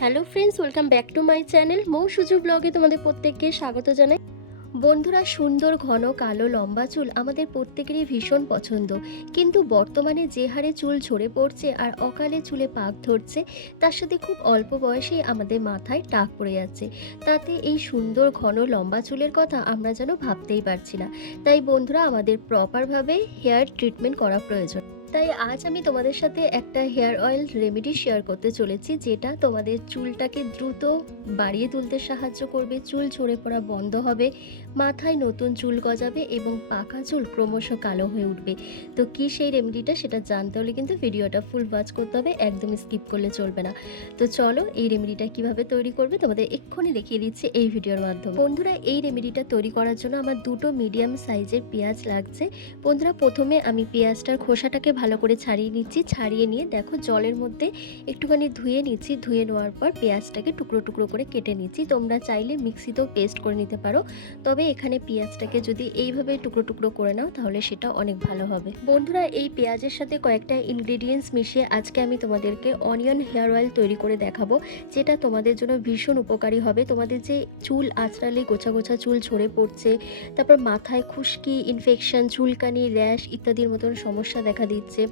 Hello friends welcome back to my channel Mou Suju ব্লগে তোমাদের প্রত্যেককে স্বাগত জানাই। বন্ধুরা, সুন্দর, ঘন, কালো, লম্বা চুল আমাদের প্রত্যেকেরই ভীষণ পছন্দ। কিন্তু বর্তমানে যে হারে চুল ঝরে পড়ছে আর অকালে চুলে পাক ধরছে, তার সাথে খুব অল্প বয়সেই আমাদের মাথায় টাক পড়ে যাচ্ছে। তাতে এই সুন্দর, ঘন, লম্বা চুলের কথা আমরা যেন ভাবতেই পারছি না। তাই বন্ধুরা, আমাদের প্রপারভাবে হেয়ার ট্রিটমেন্ট করা প্রয়োজন। তাই আজ আমি তোমাদের সাথে একটা হেয়ার অয়েল রেমেডি শেয়ার করতে চলেছি, যেটা তোমাদের চুলটাকে দ্রুত বাড়িয়ে তুলতে সাহায্য করবে, চুল ঝরে পড়া বন্ধ হবে মাথায় নতুন চুল গজাবে এবং পাকা চুল ক্রমশ কালো হয়ে উঠবে। তো কি সেই রেমেডিটা সেটা জানতে হলে কিন্তু ভিডিওটা ফুল ওয়াচ করতে হবে, একদমই স্কিপ করলে চলবে না। তো চলো এই রেমেডিটা কীভাবে তৈরি করবে তোমাদের এক্ষুনি দেখিয়ে দিচ্ছি এই ভিডিওর মাধ্যমে। বন্ধুরা, এই রেমেডিটা তৈরি করার জন্য আমার দুটো মিডিয়াম সাইজের পেঁয়াজ লাগছে। বন্ধুরা, প্রথমে আমি পেঁয়াজটার খোসাটাকে ভালো করে ছাড়িয়ে নিচ্ছি। ছাড়িয়ে নিয়ে দেখো জলের মধ্যে একটুখানি ধুয়ে নিচ্ছি। ধুয়ে নেওয়ার পর পেঁয়াজটাকে টুকরো টুকরো করে কেটে নিচ্ছি। তোমরা চাইলে মিক্সিতেও পেস্ট করে নিতে পারো। তবে এখানে পেঁয়াজটাকে যদি এইভাবে টুকরো টুকরো করে নাও, তাহলে সেটা অনেক ভালো হবে। বন্ধুরা, এই পেঁয়াজের সাথে কয়েকটা ইনগ্রেডিয়েন্টস মিশিয়ে আজকে আমি তোমাদেরকে অনিয়ন হেয়ার অয়েল তৈরি করে দেখাবো, যেটা তোমাদের জন্য ভীষণ উপকারী হবে। তোমাদের যে চুল আঁচড়ালে গোছা গোছা চুল ঝরে পড়ছে, তারপর মাথায় খুশকি ইনফেকশন চুলকানি র্যাশ ইত্যাদির মতন সমস্যা দেখা দিচ্ছে,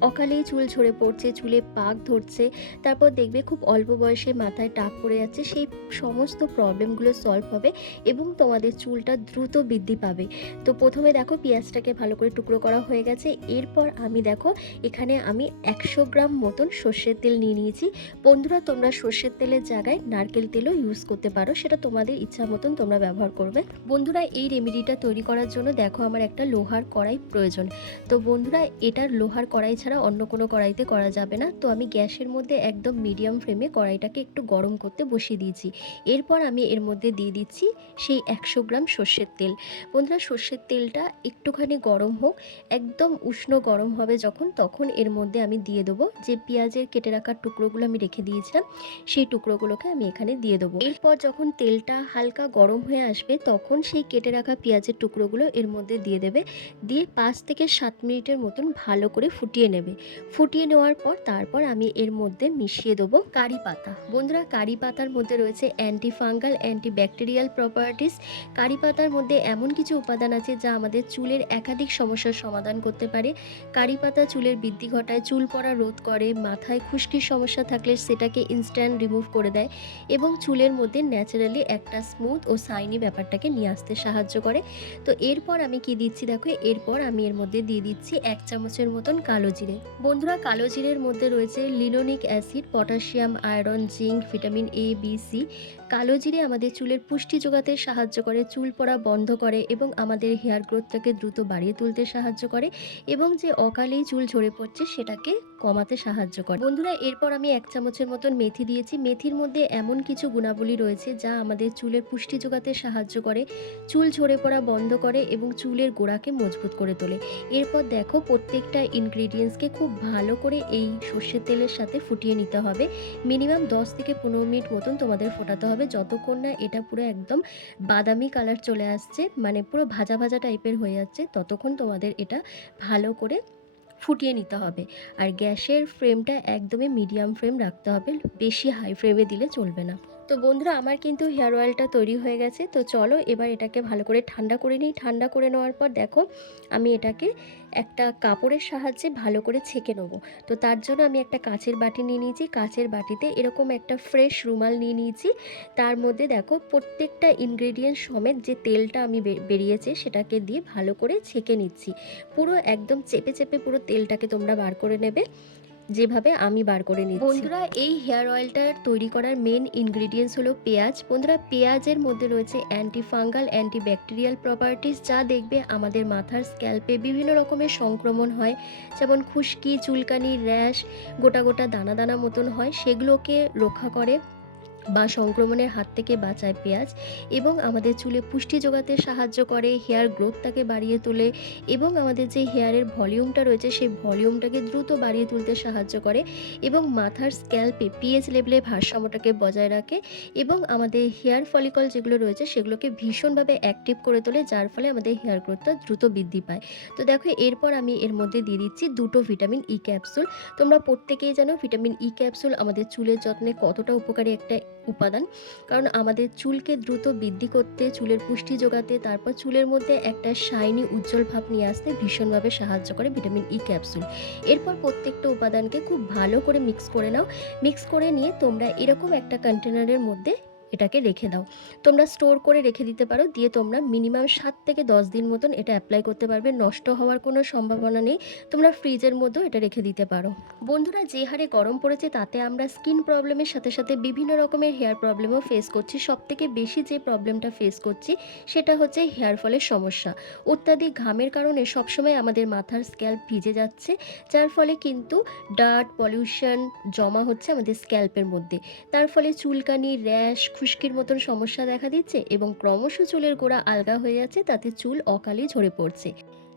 অকালেই চুল ঝরে পড়ছে, চুলে পাক ধরছে, তারপর দেখবে খুব অল্প বয়সে মাথায় টাক পড়ে যাচ্ছে, সেই সমস্ত প্রবলেমগুলো সলভ হবে এবং তোমাদের চুলটা দ্রুত বৃদ্ধি পাবে। তো প্রথমে দেখো পেঁয়াজটাকে ভালো করে টুকরো করা হয়ে গেছে। এরপর আমি দেখো এখানে আমি একশো গ্রাম মতন সর্ষের তেল নিয়ে নিয়েছি। বন্ধুরা, তোমরা সর্ষের তেলের জায়গায় নারকেল তেলও ইউজ করতে পারো। সেটা তোমাদের ইচ্ছা মতন তোমরা ব্যবহার করবে। বন্ধুরা, এই রেমেডিটা তৈরি করার জন্য দেখো আমার একটা লোহার কড়াই প্রয়োজন। তো বন্ধুরা, এটার লোহার কড়াই ছাড়া অন্য কোনো কড়াইতে করা যাবে না। তো আমি গ্যাসের মধ্যে একদম মিডিয়াম ফ্লেমে কড়াইটাকে একটু গরম করতে বসিয়ে দিয়েছি। এরপর আমি এর মধ্যে দিয়ে দিচ্ছি সেই একশো গ্রাম সর্ষের তেল। বন্ধুরা, সর্ষের তেলটা একটুখানি গরম হোক, একদম উষ্ণ গরম হবে যখন, তখন এর মধ্যে আমি দিয়ে দেবো যে পেঁয়াজের কেটে রাখার টুকরোগুলো আমি রেখে দিয়েছিলাম, সেই টুকরোগুলোকে আমি এখানে দিয়ে দেবো। এরপর যখন তেলটা হালকা গরম হয়ে আসবে, তখন সেই কেটে রাখা পেঁয়াজের টুকরোগুলো এর মধ্যে দিয়ে দেবে। দিয়ে পাঁচ থেকে সাত মিনিটের মতন ভালো করে ফুটিয়ে নেবে। ফুটিয়ে নেওয়ার পর তারপর আমি এর মধ্যে মিশিয়ে দেবো কারি পাতা। বন্ধুরা, কারি পাতার মধ্যে রয়েছে anti fungal anti bacterial properties curry পাতার মধ্যে এমন কিছু উপাদান আছে যা আমাদের চুলের একাধিক সমস্যার সমাধান করতে পারে। কারি পাতা চুলের বৃদ্ধি ঘটায়, চুল পড়া রোধ করে, মাথায় খুশকির সমস্যা থাকলে সেটাকে ইনস্ট্যান্ট রিমুভ করে দেয় এবং চুলের মধ্যে ন্যাচারালি একটা স্মুথ ও সাইনি ব্যাপারটাকে নিয়ে আসতে সাহায্য করে। তো এরপর আমি কি দিচ্ছি দেখো, এরপর আমি এর মধ্যে দিয়ে দিচ্ছি এক চামচের মতন কালো জিরে। বন্ধুরা, কালো জিরের মধ্যে রয়েছে linoleic acid potassium iron zinc vitamin A B C কালো জিরে আমাদের চুলের পুষ্টি যোগাতে সাহায্য করে, চুল পড়া বন্ধ করে এবং আমাদের হেয়ার গ্রোথটাকে দ্রুত বাড়িয়ে তুলতে সাহায্য করে এবং যে অকালেই চুল ঝরে পড়ছে সেটাকে কমাতে সাহায্য করে। বন্ধুরা, এরপর আমি এক চামচের মতন মেথি দিয়েছি। মেথির মধ্যে এমন কিছু গুণাবলী রয়েছে যা আমাদের চুলের পুষ্টি যোগাতে সাহায্য করে, চুল ঝরে পড়া বন্ধ করে এবং চুলের গোড়াকে মজবুত করে তোলে। এরপর দেখো, প্রত্যেকটা ইনগ্রিডিয়েন্টসকে খুব ভালো করে এই সর্ষের তেলের সাথে ফুটিয়ে নিতে হবে। মিনিমাম দশ থেকে পনেরো মিনিট মতন তোমাদের ফোটাতে হবে। যতক্ষণ না এটা পুরো একদম বাদামি কালার চলে আসছে মানে পুরো ভাজা ভাজা টাইপের হয়ে যাচ্ছে, ততক্ষণ তোমাদের এটা ভালো করে ফুটিয়ে নিতে হবে। আর গ্যাসের ফ্লেমটা একদমই মিডিয়াম ফ্লেম রাখতে হবে, বেশি হাই ফ্লেমে দিলে চলবে না। তো বন্ধুরা, আমার কিন্তু হেয়ার অয়েলটা তৈরি হয়ে গেছে। তো চলো এবার এটাকে ভালো করে ঠান্ডা করে নিই। ঠান্ডা করে নেওয়ার পর দেখো, আমি এটাকে একটা কাপড়ের সাহায্যে ভালো করে ছেঁকে নেব। তো তার জন্য আমি একটা কাঁচের বাটি নিয়ে নিয়েছি। কাঁচের বাটিতে এরকম একটা ফ্রেশ রুমাল নিয়ে নিয়েছি। তার মধ্যে দেখো, প্রত্যেকটা ইনগ্রেডিয়েন্ট সমেত যে তেলটা আমি বেরিয়েছে, সেটাকে দিয়ে ভালো করে ছেঁকে নিচ্ছি। পুরো একদম চেপে চেপে পুরো তেলটাকে তোমরা বার করে নেবে। যেভাবে আমি বার করে নিচ্ছি। বন্ধুরা, এই হেয়ার অয়েলটার তৈরি করার মেন ইনগ্রিডিয়েন্টস হলো পেঁয়াজ। বন্ধুরা, পেঁয়াজের মধ্যে রয়েছে anti fungal anti bacterial properties যা দেখবে আমাদের মাথার স্ক্যাল্পে বিভিন্ন রকমের সংক্রমণ হয়। যেমন খুশকি, চুলকানি, র্যাশ, গোটা গোটা দানা দানা মতন হয়। সেগুলোকে রক্ষা করে। বা সংক্রমণের হাত থেকে বাঁচায় পেঁয়াজ এবং আমাদের চুলে পুষ্টি যোগাতে সাহায্য করে, হেয়ার গ্রোথটাকে বাড়িয়ে তোলে এবং আমাদের যে হেয়ারের ভলিউমটা রয়েছে, সেই ভলিউমটাকে দ্রুত বাড়িয়ে তুলতে সাহায্য করে এবং মাথার স্ক্যাল্পে পিএইচ লেভেলে ভারসাম্যটাকে বজায় রাখে এবং আমাদের হেয়ার ফলিকল যেগুলো রয়েছে, সেগুলোকে ভীষণভাবে অ্যাক্টিভ করে তোলে, যার ফলে আমাদের হেয়ার গ্রোথটা দ্রুত বৃদ্ধি পায়। তো দেখো, এরপর আমি এর মধ্যে দিয়ে দিচ্ছি দুটো ভিটামিন ই ক্যাপসুল তোমরা প্রত্যেকেই জানো, ভিটামিন ই ক্যাপসুল আমাদের চুলের যত্নে কতটা উপকারী একটা উপাদান। কারণ আমাদের চুলকে দ্রুত বৃদ্ধি করতে, চুলের পুষ্টি যোগাতে, তারপর চুলের মধ্যে একটা শাইনি উজ্জ্বল ভাব নিয়ে আসতে ভীষণভাবে সাহায্য করে ভিটামিন ই ক্যাপসুল এরপর প্রত্যেকটা উপাদানকে খুব ভালো করে মিক্স করে নাও। মিক্স করে নিয়ে তোমরা এরকম একটা কন্টেনারের মধ্যে এটাকে রেখে দাও। তোমরা স্টোর করে রেখে দিতে পারো, দিয়ে তোমরা মিনিমাম সাত থেকে দশ দিন মতন এটা অ্যাপ্লাই করতে পারবে। নষ্ট হওয়ার কোনো সম্ভাবনা নেই, তোমরা ফ্রিজের মধ্যেও এটা রেখে দিতে পারো। বন্ধুরা, যে হারে গরম পড়েছে তাতে আমরা স্কিন প্রবলেমের সাথে সাথে বিভিন্ন রকমের হেয়ার প্রবলেমও ফেস করছি। সব থেকে বেশি যে প্রবলেমটা ফেস করছি, সেটা হচ্ছে হেয়ার ফলের সমস্যা। অত্যাধিক ঘামের কারণে সবসময় আমাদের মাথার স্ক্যাল্প ভিজে যাচ্ছে, যার ফলে কিন্তু ডার্ট পলিউশন জমা হচ্ছে আমাদের স্ক্যাল্পের মধ্যে। তার ফলে চুলকানি র্যাশ খুশকির মতন সমস্যা দেখা দিচ্ছে এবং ক্রমশ চুলের গোড়া আলগা হয়ে যাচ্ছে, তাতে চুল অকালে ঝরে পড়ছে।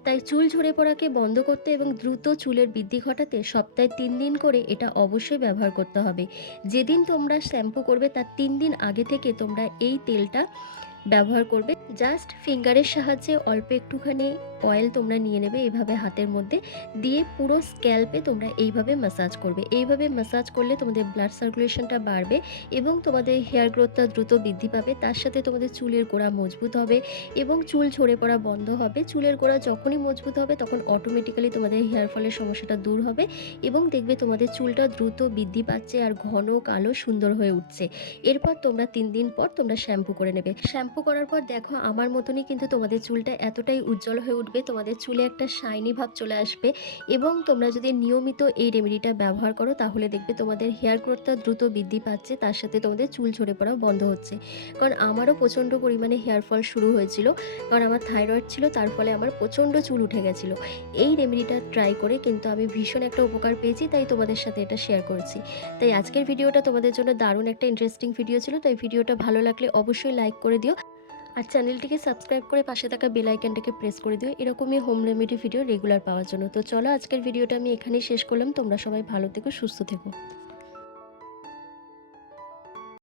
তাই চুল ঝরে পড়াকে বন্ধ করতে এবং দ্রুত চুলের বৃদ্ধি ঘটাতে সপ্তাহে তিন দিন করে এটা অবশ্যই ব্যবহার করতে হবে। যেদিন তোমরা শ্যাম্পু করবে, তার তিন দিন আগে থেকে তোমরা এই তেলটা ব্যবহার করবে। জাস্ট ফিঙ্গারের সাহায্যে অল্প একটুখানি অয়েল তোমরা নিয়ে নেবে এইভাবে হাতের মধ্যে দিয়ে পুরো স্ক্যাল্পে তোমরা এইভাবে ম্যাসাজ করবে। এইভাবে ম্যাসাজ করলে তোমাদের ব্লাড সার্কুলেশনটা বাড়বে এবং তোমাদের হেয়ার গ্রোথটা দ্রুত বৃদ্ধি পাবে। তার সাথে তোমাদের চুলের গোড়া মজবুত হবে এবং চুল ঝরে পড়া বন্ধ হবে। চুলের গোড়া যখনই মজবুত হবে তখন অটোমেটিক্যালি তোমাদের হেয়ার ফলের সমস্যাটা দূর হবে এবং দেখবে তোমাদের চুলটা দ্রুত বৃদ্ধি পাচ্ছে আর ঘন কালো সুন্দর হয়ে উঠছে। এরপর তোমরা তিন দিন পর তোমরা শ্যাম্পু করে নেবে। শ্যাম্পু করার পর দেখো আমার মতনই কিন্তু তোমাদের চুলটা এতটাই উজ্জ্বল হয়ে উঠবে তোমাদের চুলে একটা শাইনি ভাব চলে আসবে এবং তোমরা যদি নিয়মিত এই রেমেডিটা ব্যবহার করো, তাহলে দেখবে তোমাদের হেয়ার গ্রোথটা দ্রুত বৃদ্ধি পাচ্ছে, তার সাথে তোমাদের চুল ঝরে পড়াও বন্ধ হচ্ছে। কারণ আমারও প্রচণ্ড পরিমাণে হেয়ার ফল শুরু হয়েছিল, কারণ আমার থাইরয়েড ছিল, তার ফলে আমার প্রচণ্ড চুল উঠে গেছিল। এই রেমেডিটা ট্রাই করে কিন্তু আমি ভীষণ একটা উপকার পেয়েছি, তাই তোমাদের সাথে এটা শেয়ার করেছি। তাই আজকের ভিডিওটা তোমাদের জন্য দারুণ একটা ইন্টারেস্টিং ভিডিও ছিল, তাই ভিডিওটা ভালো লাগলে অবশ্যই লাইক করে দিও। আর চ্যানেলটিকে সাবস্ক্রাইব করে পাশে থাকা বেল আইকনটাকে প্রেস করে দিও। এরকমই হোম রেমেডি ভিডিও রেগুলার পাওয়ার জন্য। তো চলো, আজকের ভিডিওটা আমি এখানেই শেষ করলাম। তোমরা সবাই ভালো থেকো, সুস্থ থেকো।